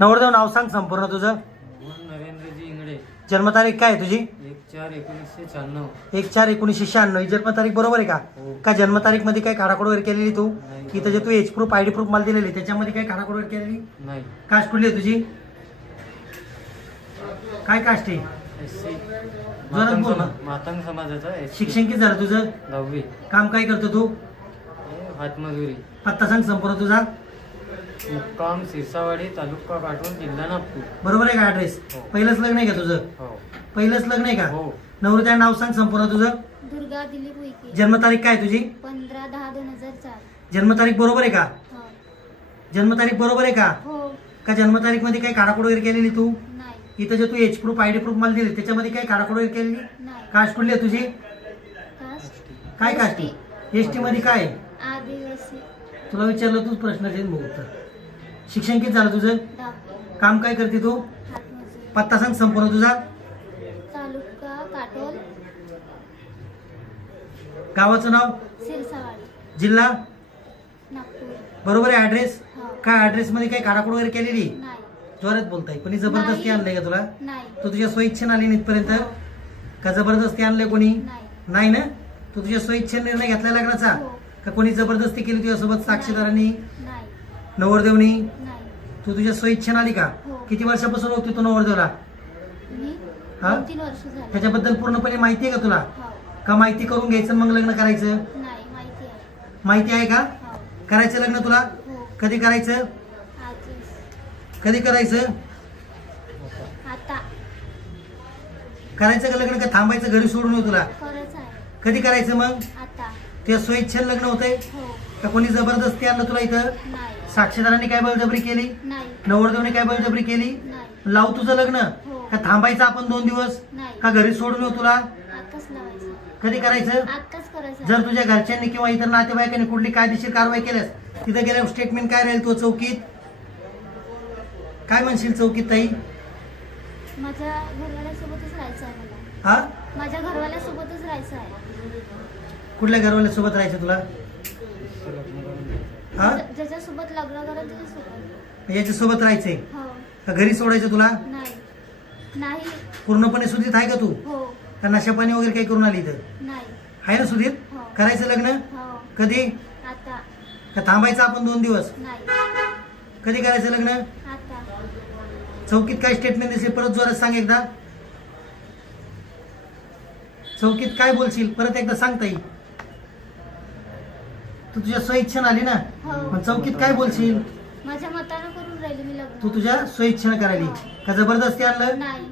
नवरदेव नाव सांग संपूर्ण तुझं. नरेंद्रजी इंगळे. जन्मतारीख काय आहे तुझी? 1/4/1996. 1/4/1996. ही जन्मतारीख बरोबर आहे का? हो. का जन्मतारीख मध्ये काय खाडाखोड वगैरे केलेली तू? नाही. इथं जे तू एज प्रूफ आयडी प्रूफ मला दिलेली त्याच्यामध्ये काय खाडाखोड वगैरे केलेली नाही. कास्ट कुठली आहे तुझी? काय कास्ट आहे? SC. जोरात बोल ना. मातंग समाजाचा SC. शिक्षण किती झालं तुझं? 10वी. काम काय करतो तू? हातमजुरी. पत्ता सांग संपूर्ण तुझा. मुक्काम सिरसावाडी, तालुका काटोल, जिल्हा नागपूर. बरोबर आहे का ऍड्रेस? हो. पहिलंच लग्न आहे का तुझं? हो. पहिलंच लग्न आहे का? हो. नवरदेव नाव सांग संपूर्ण तुझं. दुर्गा दिलीप उईके. जन्मतारीख काय तुझी? 15/10/2004. जन्मतारीख बरोबर आहे का? हो. जन्मतारीख बरोबर आहे का? हो. का जन्मतारीख मध्ये काही खाडाखोड वगैरे केलेली तू? नाही. इथं जे तू एज प्रूफ आयडी प्रूफ मला दिली त्याच्यामध्ये काही खाडाखोड वगैरे केलेली? नाही. कास्ट कुठली आहे तुझी? कास्ट काय कास्ट? एसटी मध्ये काय आहे? आदिवासी. तुला विचारलं तूच प्रश्न देईन भाऊ उत्तर. शिक्षण किती झालं तुझं? 10वी. काम काय करते तू? हातमजुरी. पत्ता सांग संपूर्ण तुझा. तालुका काटोल, गावाचं नाव? सिरसावाडी, जिल्हा? नागपूर. बरोबर आहे ऍड्रेस? हो. काय ऍड्रेस मध्ये काही खाडाखोड वगैरे केलेली? नाही. जोरात बोलताय. कोणी जबरदस्ती नाही. आणलंय का तुला? नाही. तू तुझ्या स्वइच्छेने आली नाही इथपर्यंत? का जबरदस्ती आणलंय कोणी? नाही. नाही ना? तू तुझ्या स्वइच्छेने निर्णय घेतला लग्नाचा? हो. का कोणी जबरदस्ती केली तुझ्यासोबत? साक्षीदारांनी? नाही. नवरदेवनी? नाही. तू तुझ्या स्वइच्छेने आली का? हो. किती वर्षापासून होती तू नवरदेवला? मी हा? 2-3 वर्ष झाली. त्याच्याबद्दल पूर्णपणे माहिती आहे का तुला? हो. का माहिती करून घ्यायचं मग लग्न करायचं? नाही, माहिती आहे. माहिती आहे का? हो. करायचं लग्न तुला? हो. कधी करायचं? आजच. कधी करायचं? आता करायचं का लग्न का थांबायचं घरी सोडून येऊ तुला? खरंच आहे. कधी करायचं मग? आता. तुझ्या स्वइच्छेने लग्न होतंय हो. का कोणी जबरदस्ती आणलं तुला इथं? नाही. साक्षीदारांनी काय बळजबरी केली? नाही. नवरदेवने काय बळजबरी केली? नाही. लावू तुझं लग्न? हो. का थांबायचं आपण 2 दिवस? नाही. का घरी सोडून येऊ तुला? आताच लावायचं. कधी करायचं? आताच करायचं. जर तुझ्या घरच्यांनी किंवा इतर नातेवाईकांनी कुठली कायदेशीर कारवाई केल्यास तिथे गेल्यावर स्टेटमेंट काय राहील तो चौकीत? काय म्हणशील चौकीत ताई? माझ्या घरवाल्यासोबतच राहायचं आहे मला. हा? माझ्या घरवाल्यासोबतच राहायचं आहे. कुठल्या घरवाल्यासोबत राहायचं तुला? हा? ज्याच्यासोबत लग्न करा त्याच्यासोबत. याच्यासोबत राहायचंय हो. का घरी सोडायचं तुला? नाही. नाही. पूर्णपणे सुधीत आहे का तू? हो. का नशा पाणी वगैरे काही करून आली इथं? नाही. आहे ना सुधीर? हो. करायचं लग्न? हो. कधी? आता. का थांबायचं आपण 2 दिवस? नाही. कधी करायचं लग्न? आता. चौकीत काय स्टेटमेंट दिसेल परत जोरात सांग एकदा. चौकीत काय बोलशील परत एकदा सांग ताई. तू तुझ्या स्वइच्छेने आली ना? हो. पण चौकीत काय बोलशील? माझ्या मतानं करून राहिली मी लग्न. तू तुझ्या स्वइच्छेने करायली का जबरदस्ती आणलं? नाही.